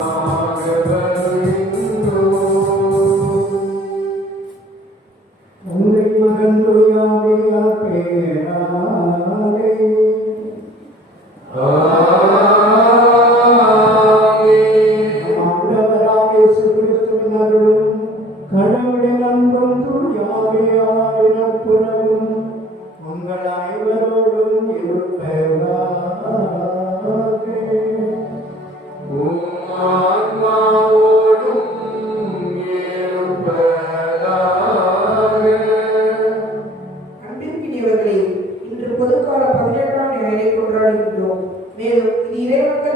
Oh.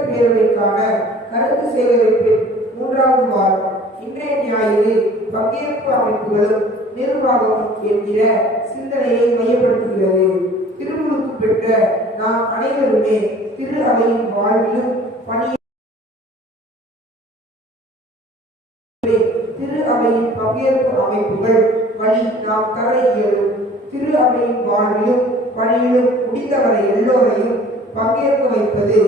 பேரவைக்கான கருத்து சேகரிப்பின் மூன்றாவது வாரம் இன்றைய ஞாயிறு பங்கேற்பு அமைப்புகளும் நிர்வாகமும் என்கிற சிந்தனையை மையப்படுத்துகிறது. திருமுழுக்கு பெற்ற நாம் அனைவருமே திரு அவையின் வாழ்விலும் பணி திரு அவையின் பங்கேற்பு அமைப்புகள் வழி நாம் தர இயலும். திரு அவையின் வாழ்விலும் பணியிலும் முடிந்தவரை எல்லோரையும் பங்கேற்க வைப்பது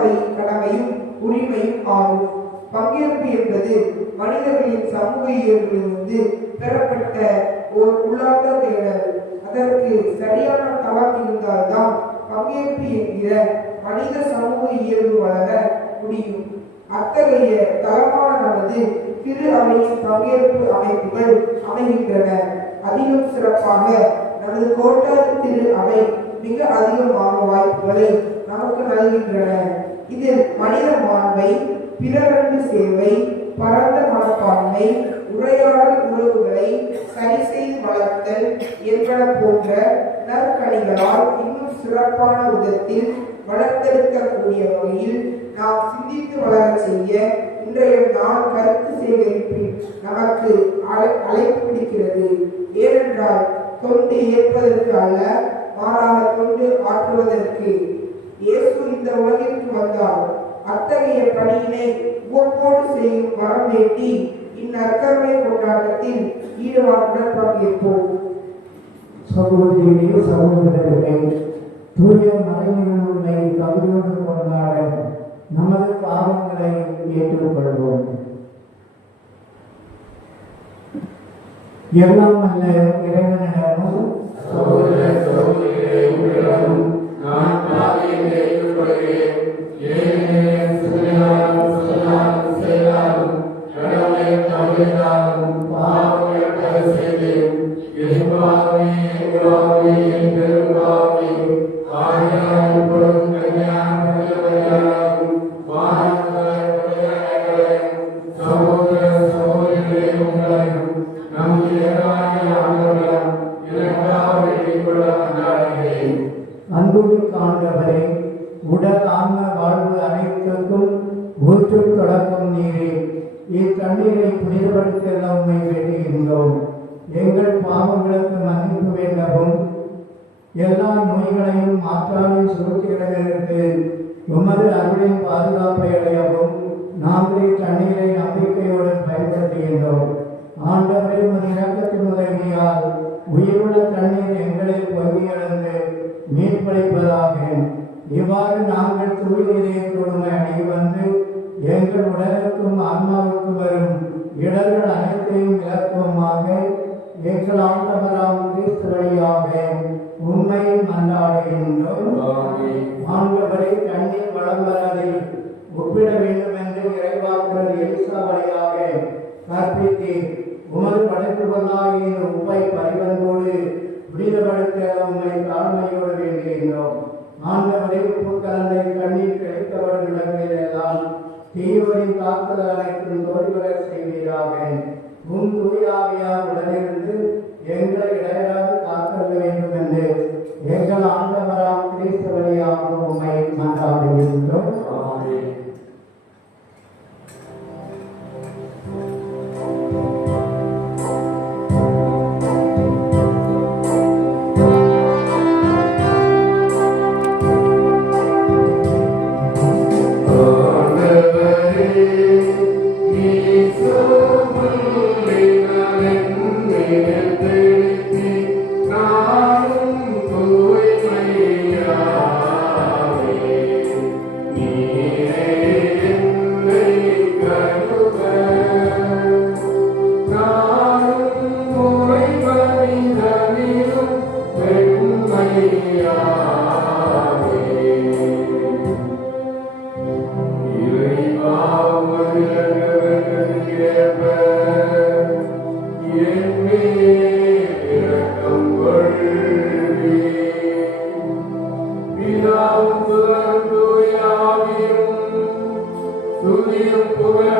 நமது கடமையும் உரிமையும் ஆகும் பங்கேற்பு என்பது மனிதர்களின் சமூக இயல்பிலிருந்து பெறப்பட்ட ஓர் உள்ளார்ந்த தேடல் அதற்கு சரியான தளம் இருந்தால்தான் பங்கேற்பு என்கிற மனித சமூக இயல்பு வளர முடியும். அத்தகைய தரமான நமது திரு அவையின் பங்கேற்பு அமைப்புகள் அமைகின்றன. அதிகம் சிறப்பாக நமது கோட்டாறு திரு அவை மிக அதிகமாக வாய்ப்புகளை நமக்கு நல்கின்றன. இதில் மனித மாண்பை பிறரன்பு சேவை பரந்த மனப்பான்மை உரையாடல் உறவுகளை சரி செய்து வளர்த்தல் என்பன போன்ற நற்கணிகளால் இன்னும் சிறப்பான விதத்தில் வளர்த்தெடுக்கக்கூடிய வகையில் நாம் சிந்தித்து வளரச் செய்ய இன்றைய நாள் கருத்து சேகரிப்பில் நமக்கு அழை- அழைப்பு பிடிக்கிறது ஏனென்றால் தொண்டு ஏற்பதற்கு அல்ல மாறாக தொண்டு ஆற்றுவதற்கு. இயேசு இந்த உலகிற்கு வந்தார். அத்தகைய பணியினை உவப்போடு செய்யும் வரம் வேண்டி இந்நற்கருணை கொண்டாட்டத்தில் ஈடுபாட்டுடன் பங்கேற்போம் சகோதரிகளே சகோதரர்களே தூய மறைநூலை கவிதையோடு கொண்டாட நமது பாவங்களை ஏற்றுக்கொள்வோம். எல்லாம் அல்ல இறைவனிடமும் சகோதர சகோதரிகளே உங்களிடம் மீட்பளிப்பதாக இவ்வாறு நாங்கள் தூய இதயத்தோடுமை அணி வந்து எங்கள் உடலுக்கும் ஆன்மாவுக்கும் வரும் இடர்கள் அனைத்தையும் விளக்குவமாக எங்கள் ஆண்டவராம் கிறிஸ்து வழியாக உண்மையை மன்றாடுகின்றோம். ஆண்டவரை கண்ணீர் வளம் வராதை. ஒப்பிட வேண்டும் என்று இறைவாக்குறது எலிசா வழியாக கற்பித்து உமது படைப்புகளாகிய உப்பை பரிவன்போடு புனிதப்படுத்த உண்மை தாழ்மையோடு வேண்டுகின்றோம் ஆண்டவரை உப்பு கண்ணீர் கிடைத்தவர்கள் இடங்களிலெல்லாம் தீயோரின் தாக்குதல் அனைத்தும் தோல்விவர செய்வீராக உன் தூயாவியார் உடனிருந்து எங்களை இடையராது காத்தல் வேண்டும் என்று எங்கள் ஆண்டவராம் கிறிஸ்து வழியாக உண்மை மன்றாடுகின்றோம். Tudo e o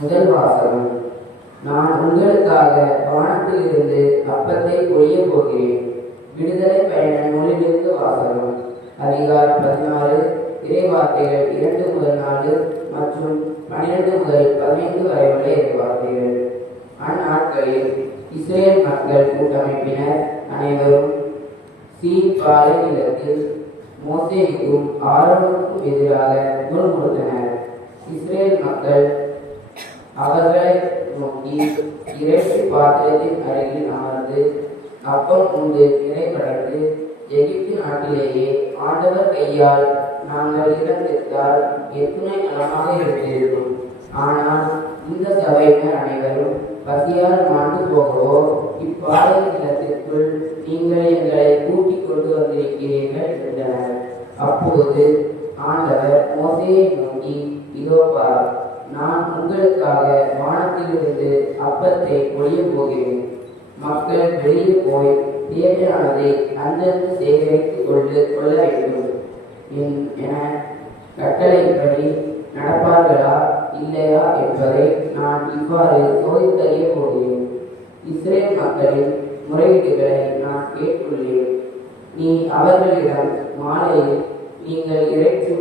முதல் வாசகம். நான் உங்களுக்காக வானத்திலிருந்து அப்பத்தை பொழிய போகிறேன். விடுதலை பயண நூலிலிருந்து வாசகம். அதிகாரம் பதினாறு இறைவார்த்தைகள் இரண்டு முதல் நாலு மற்றும் பன்னிரண்டு முதல் பதினைந்து வரை உள்ள இறைவார்த்தைகள். அந்நாட்களில் இஸ்ரேல் மக்கள் கூட்டமைப்பினர் அனைவரும் சீன் பாலை நிலத்தில் ஆரோனுக்கும் எதிராக முன்முறுத்தனர் இஸ்ரேல் மக்கள் அவர்களை நோக்கி இறைச்சி பாத்திரத்தின் அருகில் அமர்ந்து அப்பம் உண்டு நிறைவடைந்து எகிப்து நாட்டிலேயே ஆண்டவர் கையால் நாங்கள் இறந்திருந்தால் எத்தனை நலமாக இருந்திருக்கும் ஆனால் இந்த சபையினர் அனைவரும் பசியால் மாண்டு போகவோ இப்பாலை நிலத்திற்குள் நீங்கள் எங்களை கூட்டிக் கொண்டு வந்திருக்கிறீர்கள் என்றனர். அப்போது ஆண்டவர் மோசையை நோக்கி இதோ பார் நான் உங்களுக்காக வானத்திலிருந்து அப்பத்தை ஒழிய போகிறேன். மக்கள் வெளியே போய் தேவையானதை அந்தந்த சேகரித்துக் கொண்டு கொள்ள வேண்டும். என்- என கட்டளைப்படி நடப்பார்களா இல்லையா என்பதை நான் இவ்வாறு சோதித்தறிய போகிறேன். இஸ்ரேல் மக்களின் முறையீடுகளை நான் கேட்டுள்ளேன். நீ அவர்களிடம் மாலையில் நீங்கள் இறைச்சி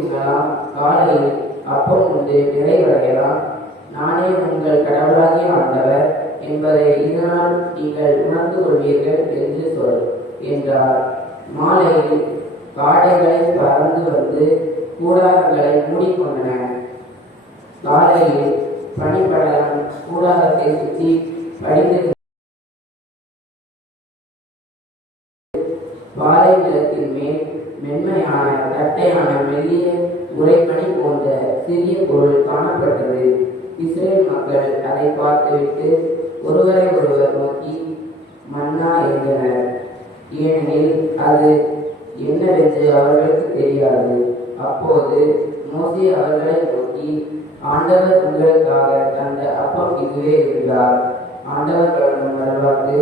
காலையில் அப்பம் உண்டு நிறைவடையலாம். நானே உங்கள் கடவுளாகிய ஆண்டவர் என்பதை இதனால் நீங்கள் உணர்ந்து கொள்வீர்கள் என்று சொல் என்றார். மாலையில் காடைகளை பறந்து வந்து கூடாரங்களை மூடிக்கொண்டன. காலையில் பனிப்படலம் கூடாரத்தை சுற்றி படிந்து தட்டையான மெல்லிய உரைப்பனி போன்ற சிறிய பொருள் காணப்பட்டது. இஸ்ரேல் மக்கள் அதை பார்த்துவிட்டு ஒருவரை ஒருவர் நோக்கி மன்னா என்றனர். ஏனெனில் அது என்னவென்று அவர்களுக்கு தெரியாது. அப்போது மோசி அவர்களை நோக்கி ஆண்டவர் உங்களுக்காக தந்த அப்பம் இதுவே என்றார். ஆண்டவர் வழங்கும் வருவாக்கு